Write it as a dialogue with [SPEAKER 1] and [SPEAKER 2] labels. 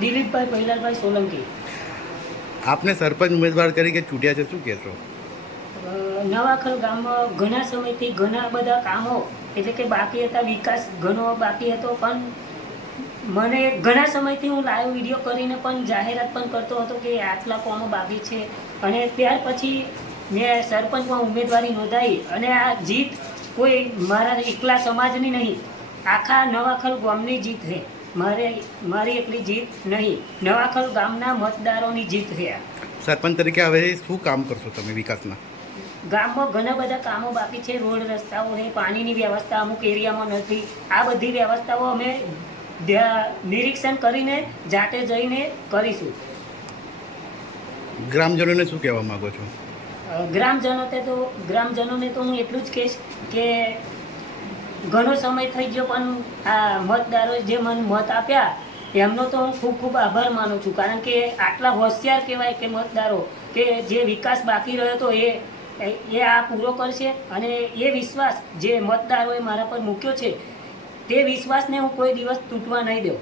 [SPEAKER 1] દિલીપભાઈ પૈલાલભાઈ સોલંકી.
[SPEAKER 2] આપને સરપંચ ઉમેદવાર તરીકે ચૂંટ્યા છે શું કહેશો?
[SPEAKER 1] નવાખલ ગામમાં ઘણા સમયથી ઘણા બધા કામો એટલે કે બાકી હતા વિકાસ ઘણો બાકી હતો પણ મને ઘણા સમયથી હું લાઈવ વીડિયો કરીને પણ જાહેરાત પણ કરતો હતો કે આટલા કામો બાકી છે. અને ત્યાર પછી મેં સરપંચમાં ઉમેદવારી નોંધાવી અને આ જીત કોઈ મારા એકલા સમાજની નહીં આખા નવાખલ ગામની જીત છે મારે મારી એટલી જીત નહીં. નવાખલ ગામના મતદારોની જીત છે
[SPEAKER 2] સરપંચ તરીકે હવે શું કામ કરશો તમે વિકાસના
[SPEAKER 1] ગામમાં ઘણા બધા કામો બાકી છે. રોડ રસ્તાઓ છે પાણીની વ્યવસ્થા અમુક એરિયામાં નથી. આ બધી વ્યવસ્થાઓ અમે નિરીક્ષણ કરીને જાતે જઈને કરીશું.
[SPEAKER 2] ગ્રામજનોને શું કહેવા માગો છો?
[SPEAKER 1] ગ્રામજનો તે તો ગ્રામજનોને તો હું એટલું જ કહીશ કે ઘણો સમય થઈ ગયો પણ આ મતદારોએ જે મને મત આપ્યા, એમનો તો હું ખૂબ ખૂબ આભાર માનું છું. કારણ કે આટલા હોશિયાર કહેવાય કે મતદારો કે જે વિકાસ બાકી રહ્યો હતો એ એ આ પૂરો કરશે અને એ વિશ્વાસ જે મતદારોએ મારા પર મૂક્યો છે, તે વિશ્વાસને હું કોઈ દિવસ તૂટવા નહીં દઉં.